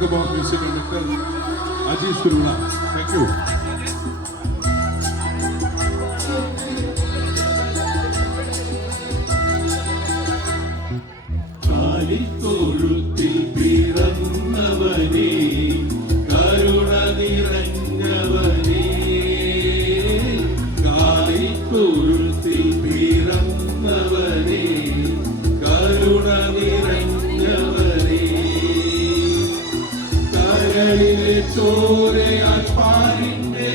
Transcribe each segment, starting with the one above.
Welcome on Music Director Ajit Surula. Thank you. ചോരയാൽ പാലിന്റെ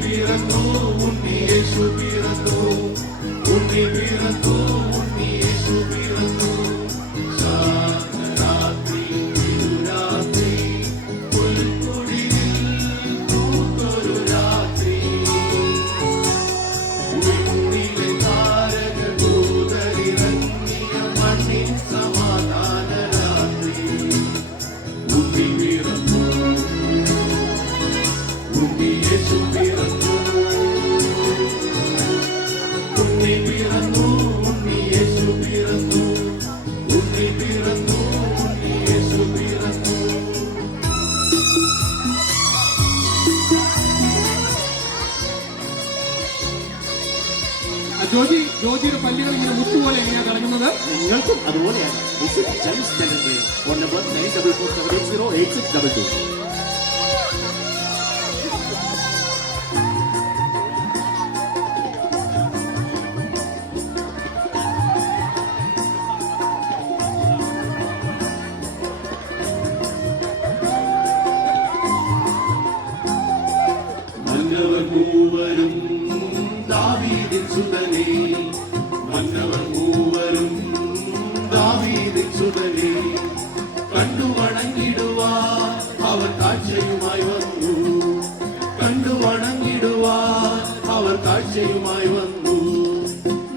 பிறந்தோ உன்னி இயேசு பிறந்தோ உன்னி பிறந்தோ உன்னி இயேசு பிறந்தோ சாந்தராத்திரி திருராத்திரி புல்குடியில் பூத்தொரு ராத்திரி விண்ணிலே தாரக தூதரிறங்கிய மண்ணின் சமாதான ராத்திரி உன்னி பிறந்தோ உன்னி இயேசு பிறந்தோ உன்னி பிறந்தோ உன்னி இயேசு பிறந்தோ உன்னி பிறந்தோ உன்னி இயேசு பிறந்தோ ജോജിയുടെ പല്ലുകൾ ഇങ്ങനെ മുത്തുപോലെ എങ്ങനെയാ കളഞ്ഞത്? നിങ്ങൾക്കും അതുപോലെയാണ്. Phone number 9447808622. മന്നവർ മൂവരും ദാവീദിൻ സുതനേ മന്നവർ മൂവരും ദാവീദിൻ സുതനേ കണ്ടു വണങ്ങിടുവാൻ അവർ കാഴ്ചയുമായി വന്നു കണ്ടു വണങ്ങിടുവാൻ അവർ കാഴ്ചയുമായി വന്നു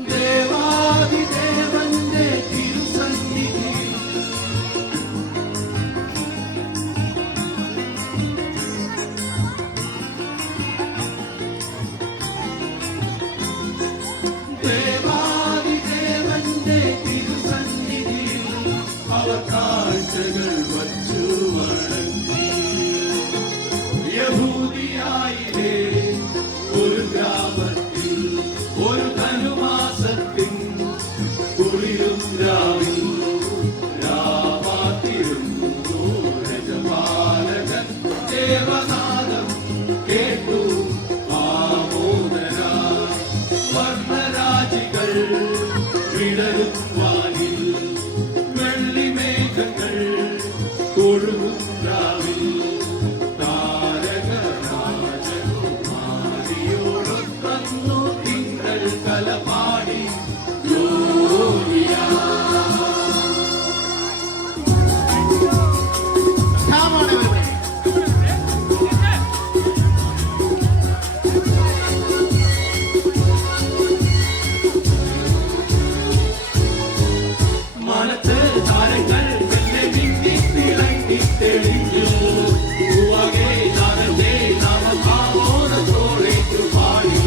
ദേവാദിദേവന്റെ തിരുസന്നിധിയിൽ ദേവാദിദേവന്റെ തിരുസന്നിധിയിൽ അവർ കാഴ്ചകൾ വച്ചു വണങ്ങി യഹൂദിയായിലെ ഒരു ഗ്രാമത്തിൽ ഒരു ധനുമാസത്തിൻ കുളിരും രാവിൽ രാപാത്തിരുന്നു രജപാലകൻ ദേവനാദം കേട്ടു ആമോദനായി വർണ്ണരാജികൾ വിടരും വാനിൽ വെള്ളിമേഘങ്ങൾ ഒഴുകും രാവിൽ താരകരാജകുമാരിയോടൊന്നു തിങ്കൾ കലപാടി ഗ്ലോറിയ. Come on, everybody. മനത്ത് താരങ്ങൾ മെല്ലെ മിന്നി തിളങ്ങി തെളിഞ്ഞു പൂവകെ താരന്റെ നാമഭാവോടത്തോടേറ്റു പാടി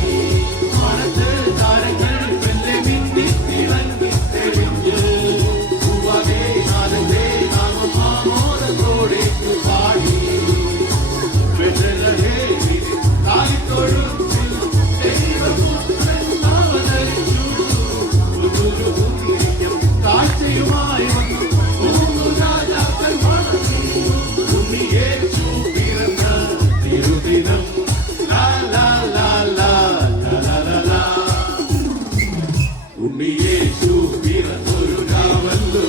മനത്ത് താരങ്ങൾ മെല്ലെ മിന്നി തിളങ്ങി തെളിഞ്ഞു പൂവകെ താരന്റെ നാമഭാവോടത്തോടേറ്റു പാടി വെള്ളലഹേ താലിത്തൊഴുത്തിൽ ദൈവപുത്രൻ അവതരിച്ചു കാഴ്ചയുമായി വന്നു മൂന്നു രാജാക്കൾ വണങ്ങി ഉണ്ണി യേശു പിറന്ന തിരുദിനം ലാ ലാ ലാ ലാ ലാ ലാ ലാ ലാ. ഉണ്ണി യേശു പിറന്നൊരു രാവല്ലോ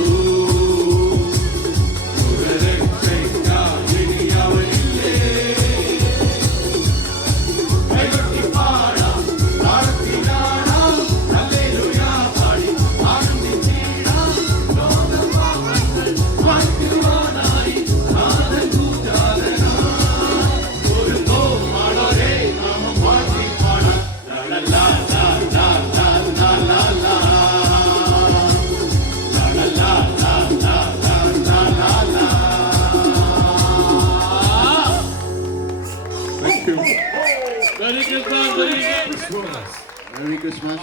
സുരരക്ഷയ്ക്കായി അവനില്ലേ കൈകൊട്ടി പാടാം താളത്തിലാടാം ഹല്ലേലൂയ പാടി ആനന്ദിച്ചിടാം ലോകം പാപങ്ങൾ മാറ്റുവാനായി നാഥൻ പൂജാതനായി ഒരുങ്ങോ മാടോരേ നാമം പാടി പാടാം ലാ ലാ ലാ ലാ ലാ ലാ ലാ ലാ ലാ ലാ ലാ ലാ ലാ ലാ ലാ. Thank you. Merry Christmas, Merry Christmas. Merry Christmas.